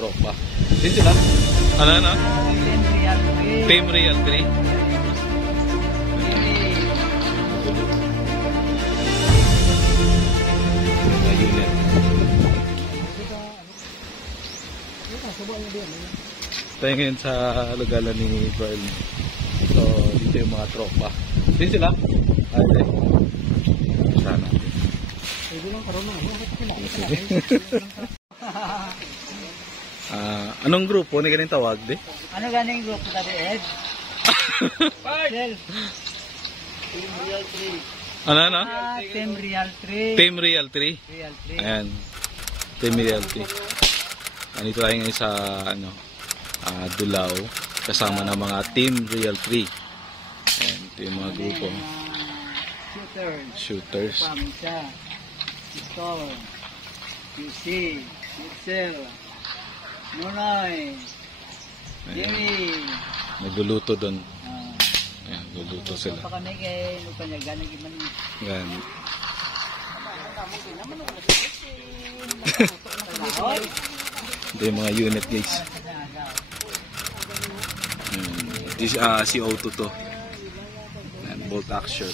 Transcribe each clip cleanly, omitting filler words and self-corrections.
tropa. Din sila. Ano? Team Real 3. Mga unit. Tayo ngayon sa lugalan ni Joel. So, dito yung mga tropa. Din sila. Ay, sana. Anong grupo? Ano ganing tawag di? Ano ganing grupo tadi Ed? Shell. Team Real 3. Ano? Team Real 3. Team Real 3. Real 3. Ayan. Team Real 3. Andito tayo ngayon sa Dulao. Kasama ng mga Team Real 3. Ayan. Ito yung mga grupo. Shooters. Pamisa. Pistol. QC. Pixel. Nonoy. Jimmy. Nagluluto doon. Ayan, luluto sila. Pa kami kay Lupanyagan ng Iman. Ayan. Ito yung mga unit guys. This CO2 to. Ayan, bolt action.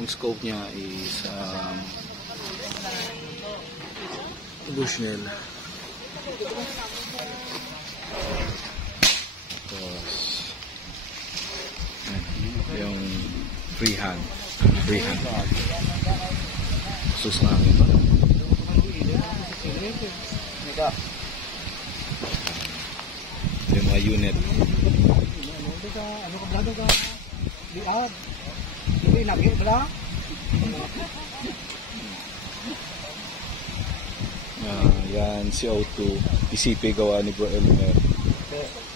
Yung scope niya is Bushnell. Tapos yung freehand. Sus namin. Yung mga unit. Yan CO2 PCP gawa ni Bro Elmer.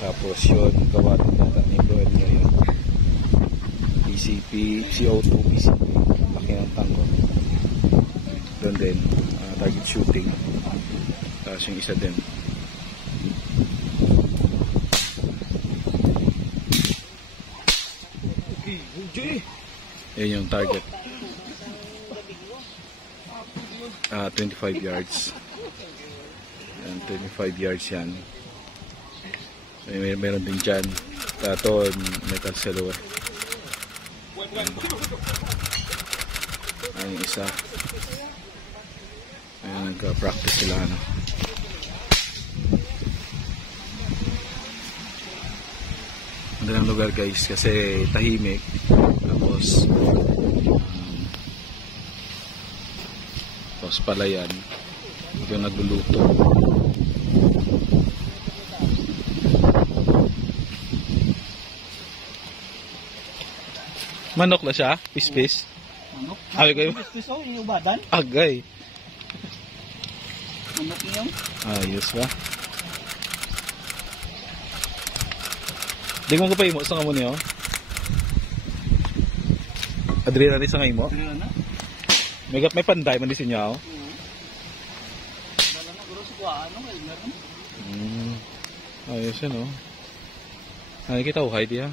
Tapos yun gawa din nata ni Bro Elmer yun. PCP, CO2 PCP. Laki ng tangko. Doon din target shooting. Tapos yung isa din yun yung target. 25 yards. Yan, 25 yards yan. So, meron din dyan. Ito, metal silhouette. Ayan yung isa. Ayan, nag-practice sila. Ang dalang lugar guys kasi tahimik. Tapos palayan. Ito yung nagluluto. Manok na siya? Pispis? Manok? Agay. Pispis o, yung ubadan? Agay. Manok yung? Ayos ba? Di mo ko pa imo sa nga mo niyo? Adrenaline sa nga imo? Adrenaline? May panday man din siya ako. Wala na guro sa kuhaan, meron. Ayos yan Ay kita uhay dia.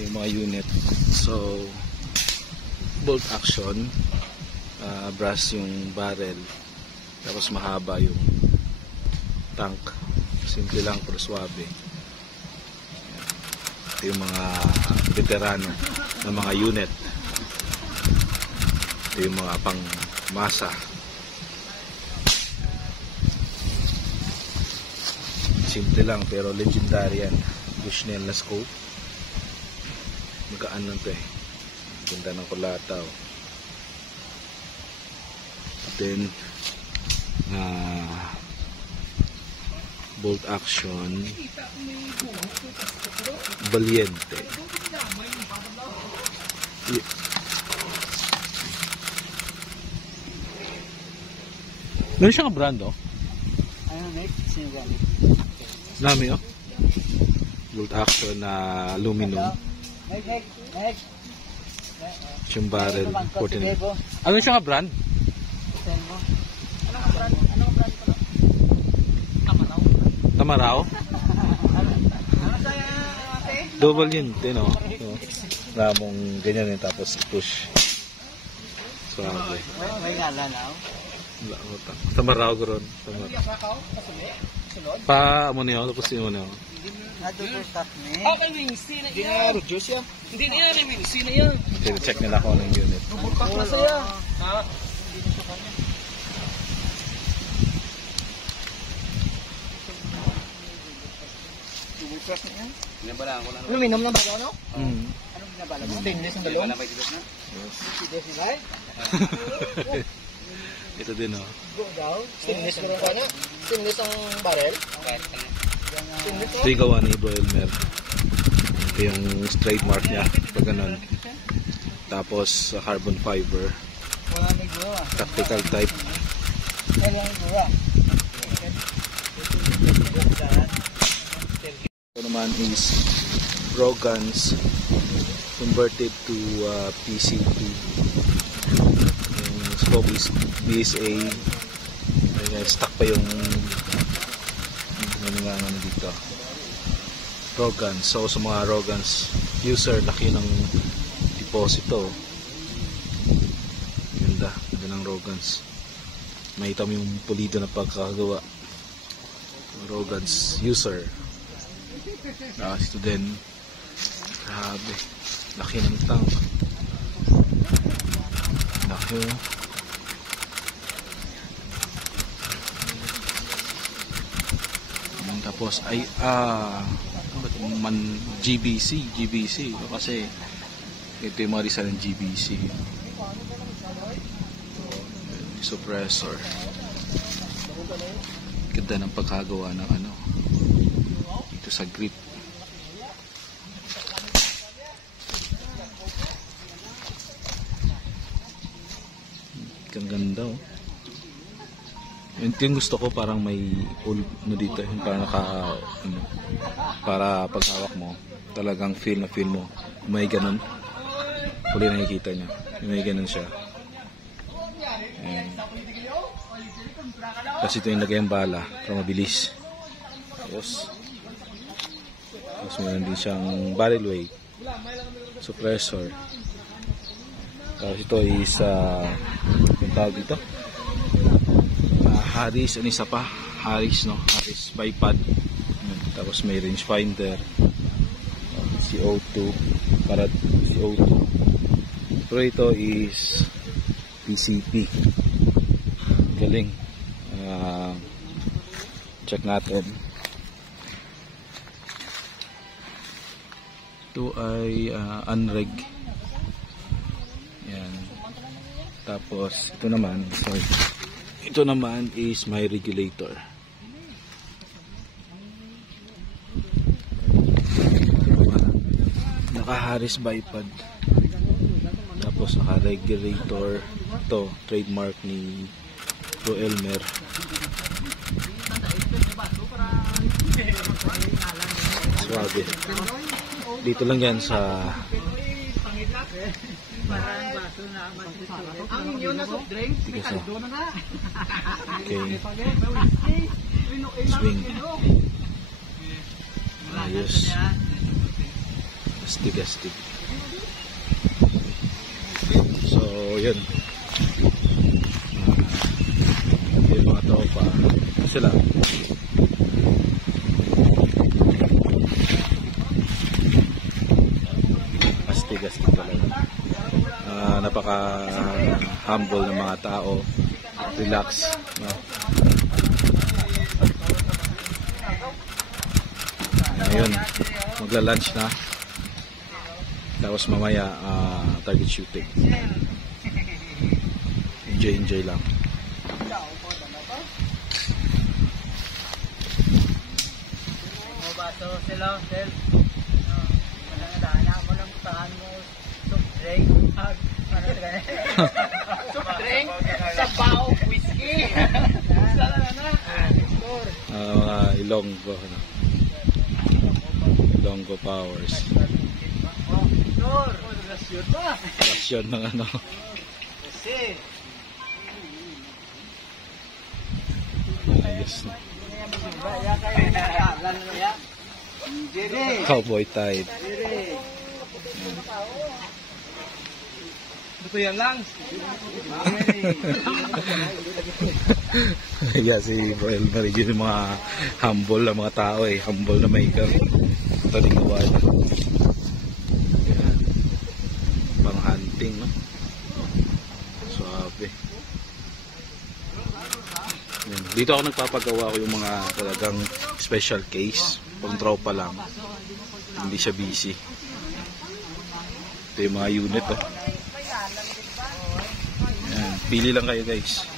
Yung mga unit. So bolt action, brass yung barrel, tapos mahaba yung tank. Simple lang pero suabe. Ito yung mga veterano ng mga unit. Ito yung mga pang masa. Simple lang pero legendary yan. Bushnell na scope. Magaan lang ito Ganda ng kulataw. Then bolt action Valiente. Meron siyang brand Ano next? Sino gamit? Nami bolt action na aluminum. Next. Yung barrel 49. Ano siya nga brand? Anong brand? Anong brand ko? Tamaraw. Tamaraw? Double yun, no? Ramong ganyan yun, tapos push. Suwabe. May ngala na. Tamaraw ko ron. Pa mo niyo, tapos yun mo niyo. Okay, wings. Hindi na yan. Hindi na yan. Wings na yan. Check nila kung anong unit. Bubulpak na saya. Ha? Bubulpak na yan. Binabalaan ko lang. Luminom ng balaw, no? Anong binabala mo? Stainless ang balon? Stainless na ba? Ito din, oh. Go daw. Stainless ko rin kanya. Stainless ang barrel. Ito yung gawa ni Bro Elmer. Ito yung trademark niya. Pag ganun. Tapos carbon fiber. Wala may gawa. Tactical type. Wala may gawa. Ito naman is Rogan's converted to PCT. Yung scope is BSA. Stock pa yung ano dito. Rogans. So sa mga Rogans user, laki ng deposito. Ganda ng Rogans. Makita mo yung pulido na pagkakagawa. Rogans user. Ito din. Grabe. Laki ng tank. Laki. Tapos ay GBC kasi ito yung mga design ng GBC. Suppressor. Ganda ng pagkagawa ng ano ito sa grip. Ang ganda, oh. Ito yung gusto ko, parang may no dito, yung parang para paghawak mo talagang feel mo may ganun. Huli nakikita nyo may ganun siya. Ayan. Kasi ito yung lagay ang bala para mabilis. Tapos meron din siyang barrel weight, suppressor. Tapos ito is yung tawag dito, Harris, ano isa pa? Harris bipod. Tapos may range finder, CO2 para CO2. Pero ito is PCP. Galing. Check natin. Ito ay unreg. Yan. Tapos ito naman is my regulator. Naka-Harris bipod. Tapos naka-regulator. Ito, trademark ni Bro Elmer. Suwabe. Dito lang yan sa ang inyo na soft drink, tigas, oh. doon na. Okay. Swing. Ayos. Astig. So, yun. Yung mga tao pa. Sila. Astig talaga. Napaka-humble ng mga tao. Relax. No? Ngayon, magla-lunch na. Tapos mamaya, target shooting. Enjoy lang. Baso sila, sel. Dana mo lang tahan mo soft drink. Soft drink sa bao whiskey. Sala na. Mga Ilonggo. Ilonggo Powers. Rasyon ng ano. Ayos na. Cowboy type. Ito yan lang. Yeah, si Boel Marie yung mga humble na mga tao eh. Humble na maker. Ito din gawa niya. Yan. Pang hunting, no? Suabe. Yan. Dito ako nagpapagawa ko yung mga talagang special case. Pang tropa lang. Hindi siya busy. Ito yung mga unit, oh. Yan. Pili lang kayo, guys.